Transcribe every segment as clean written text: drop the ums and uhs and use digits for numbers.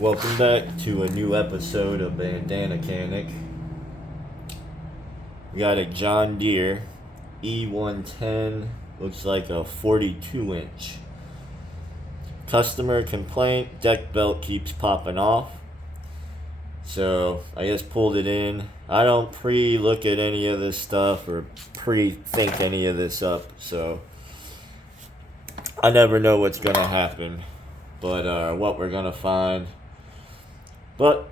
Welcome back to a new episode of Bandana Mechanic. We got a John Deere E110, looks like a 42 inch. Customer complaint, deck belt keeps popping off. So I just pulled it in. I don't pre-look at any of this stuff or pre-think any of this up, so I never know what's gonna happen, but what we're gonna find. But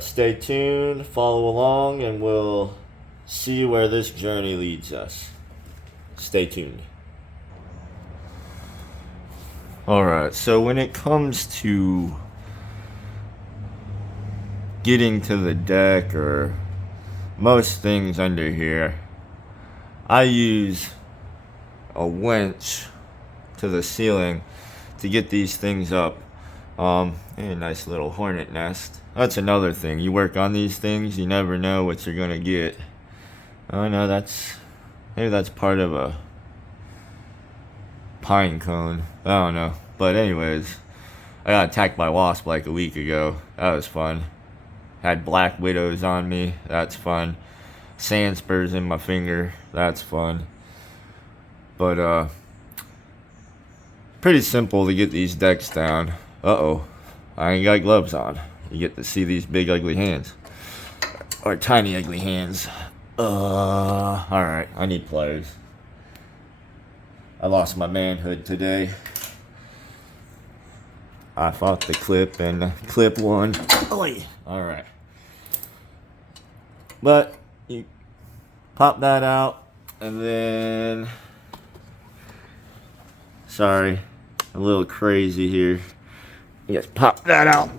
stay tuned, follow along, and we'll see where this journey leads us. Stay tuned. Alright, so when it comes to getting to the deck or most things under here, I use a winch to the ceiling to get these things up. A nice little hornet nest. That's another thing. You work on these things, you never know what you're gonna get. Oh no, maybe that's part of a pine cone. I don't know. But anyways, I got attacked by a wasp like a week ago. That was fun. Had black widows on me. That's fun. Sand spurs in my finger. That's fun. But pretty simple to get these decks down. Uh-oh. I ain't got gloves on. You get to see these big ugly hands. Or tiny ugly hands. Alright. I need pliers. I lost my manhood today. I fought the clip and clip won. Alright. But you pop that out and then... Sorry. A little crazy here. You just pop that out.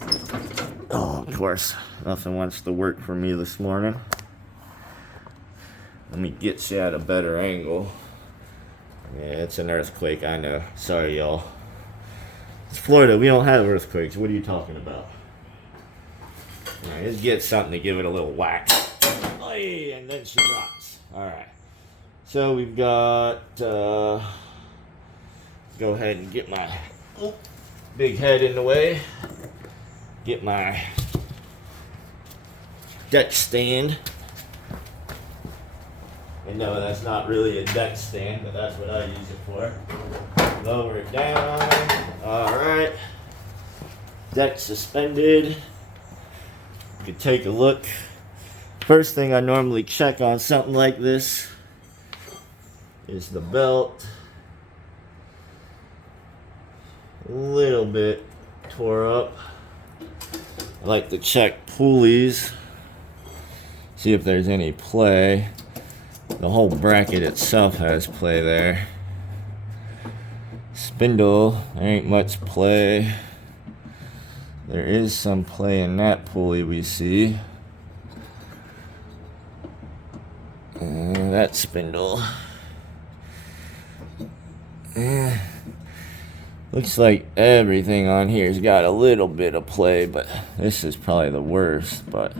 Oh, of course. Nothing wants to work for me this morning. Let me get you at a better angle. Yeah, it's an earthquake, I know. Sorry, y'all. It's Florida. We don't have earthquakes. What are you talking about? Alright, just get something to give it a little whack. And then she drops. Alright. So we've got... go ahead and get my... big head in the way. Get my deck stand. And no, that's not really a deck stand, but that's what I use it for. Lower it down. Alright. Deck suspended. You can take a look. First thing I normally check on something like this is the belt. A little bit tore up. I like to check pulleys, see if there's any play. The whole bracket itself has play there. Spindle, there ain't much play. There is some play in that pulley we see. That spindle. Looks like everything on here's got a little bit of play, but this is probably the worst. But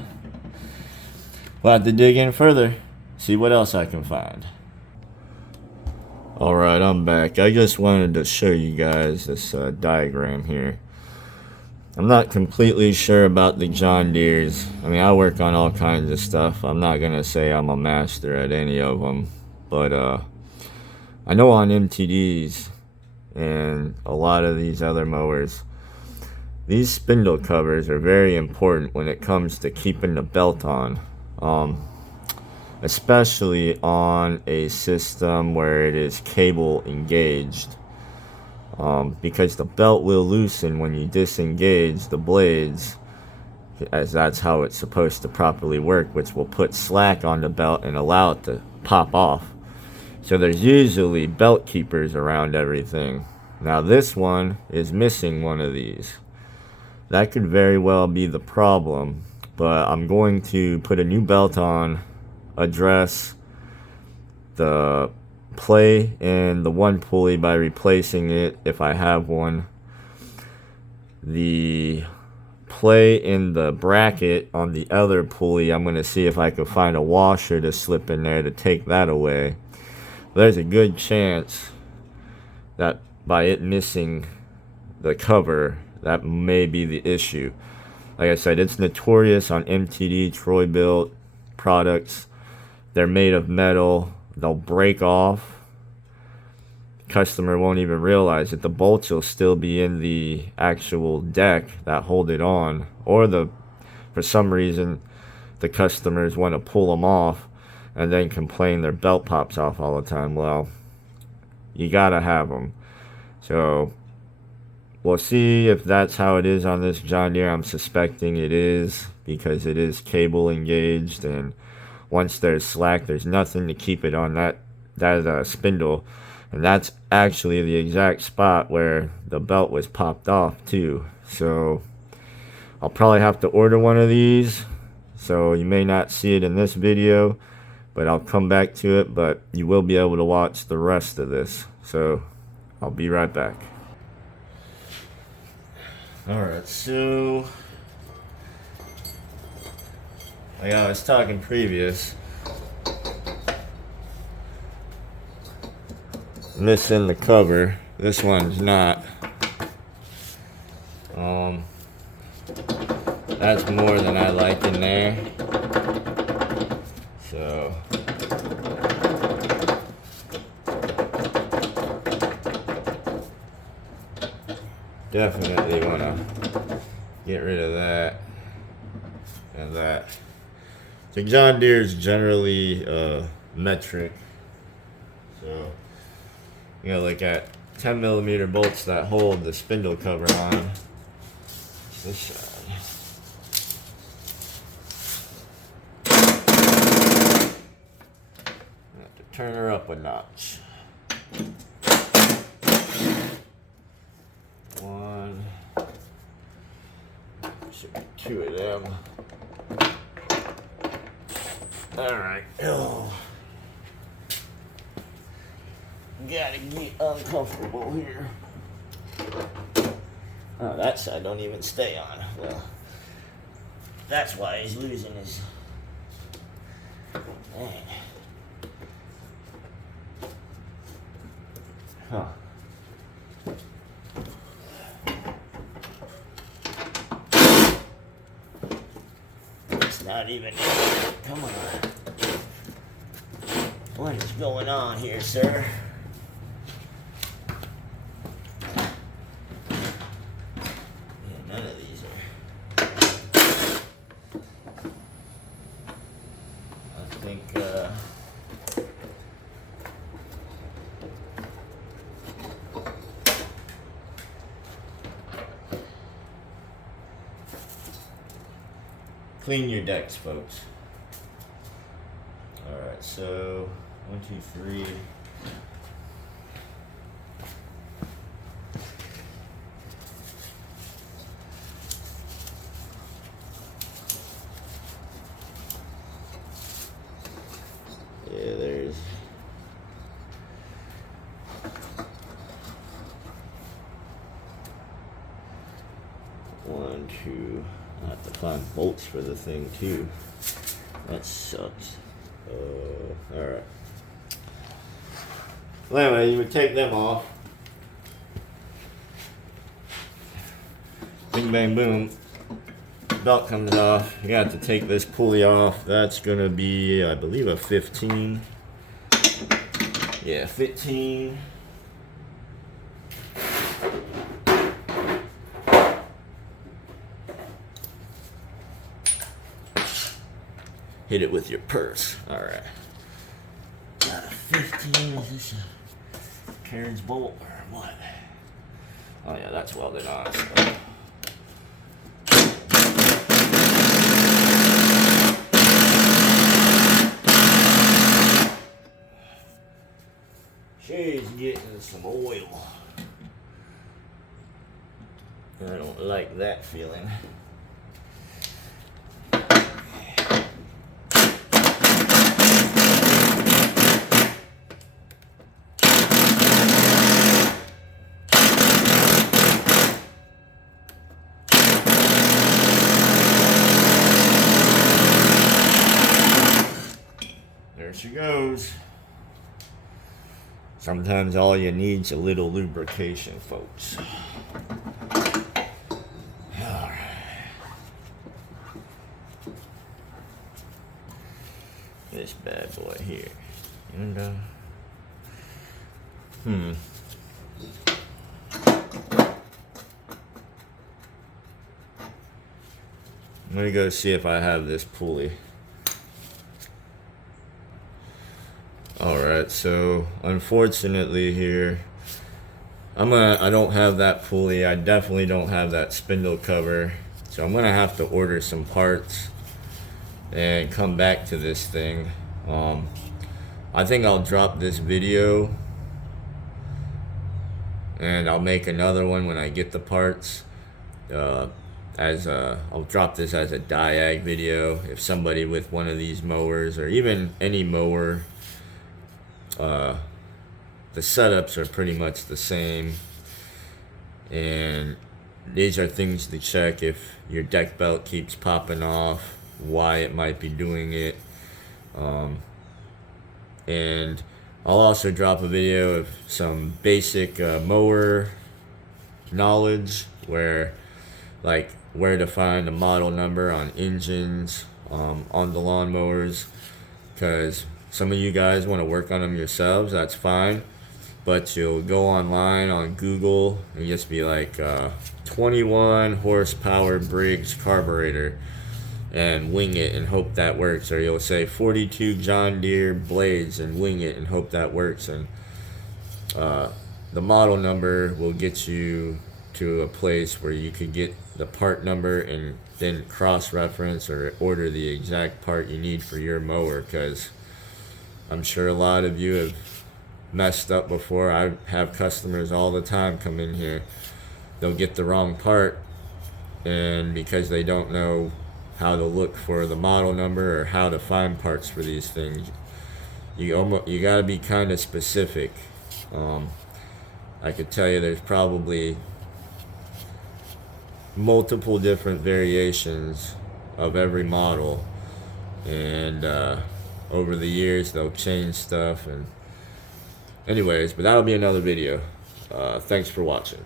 we'll have to dig in further, see what else I can find. Alright, I'm back. I just wanted to show you guys this diagram here. I'm not completely sure about the John Deeres. I mean, I work on all kinds of stuff. I'm not going to say I'm a master at any of them. But I know on MTDs and a lot of these other mowers, these spindle covers are very important when it comes to keeping the belt on. Especially on a system where it is cable engaged. Because the belt will loosen when you disengage the blades, as that's how it's supposed to properly work, which will put slack on the belt and allow it to pop off. So there's usually belt keepers around everything. Now this one is missing one of these. That could very well be the problem, but I'm going to put a new belt on, address the play in the one pulley by replacing it if I have one. The play in the bracket on the other pulley, I'm going to see if I can find a washer to slip in there to take that away. There's a good chance that by it missing the cover, that may be the issue. Like I said, it's notorious on MTD, Troy built products. They're made of metal. They'll break off. Customer won't even realize it. The bolts will still be in the actual deck that hold it on, or for some reason the customers want to pull them off and then complain their belt pops off all the time. Well, you gotta have them. So we'll see if that's how it is on this John Deere. I'm suspecting it is, because it is cable engaged, and once there's slack, there's nothing to keep it on that spindle. And that's actually the exact spot where the belt was popped off too. So I'll probably have to order one of these. So you may not see it in this video, but I'll come back to it. But you will be able to watch the rest of this. So I'll be right back. Alright, so like I was talking previous, missing the cover. This one's not. That's more than I like in there. So definitely want to get rid of that and that. So John Deere is generally metric. So you gotta look at 10mm bolts that hold the spindle cover on. This side. I have to turn her up a notch. One. Should be two of them. Alright. Oh. Gotta get uncomfortable here. Oh, that side don't even stay on. Well, that's why he's losing his. Dang. Huh. It's not even. Come on. What is going on here, sir? Clean your decks, folks. Alright, so 1, 2, 3. Yeah, there's one, two. I have to find bolts for the thing too. That sucks. Alright. Well, anyway, you would take them off. Bing, bang, boom. Belt comes off. You got to take this pulley off. That's gonna be, I believe, a 15. Yeah, 15. Hit it with your purse. Alright. Got a 15. Is this a carriage bolt or what? Oh yeah, that's welded on. So. She's getting some oil. I don't like that feeling. There she goes. Sometimes all you need is a little lubrication, folks. this bad boy here. And I'm gonna go see if I have this pulley. Alright, so unfortunately here, I don't have that pulley. I definitely don't have that spindle cover. So I'm gonna have to order some parts and come back to this thing. I think I'll drop this video and I'll make another one when I get the parts. I'll drop this as a diag video. If somebody with one of these mowers, or even any mower, the setups are pretty much the same, and these are things to check. If your deck belt keeps popping off, why it might be doing it. And I'll also drop a video of some basic mower knowledge, where to find a model number on engines, on the lawnmowers, because some of you guys want to work on them yourselves. That's fine, but you'll go online on Google and just be like 21 horsepower Briggs carburetor and wing it and hope that works, or you'll say 42 John Deere blades and wing it and hope that works. And the model number will get you to a place where you could get the part number and then cross-reference or order the exact part you need for your mower, because I'm sure a lot of you have messed up before. I have customers all the time come in here. They'll get the wrong part, and because they don't know how to look for the model number or how to find parts for these things, you got to be kind of specific. I could tell you there's probably multiple different variations of every model, and over the years they'll change stuff. And anyways, but that'll be another video. Thanks for watching.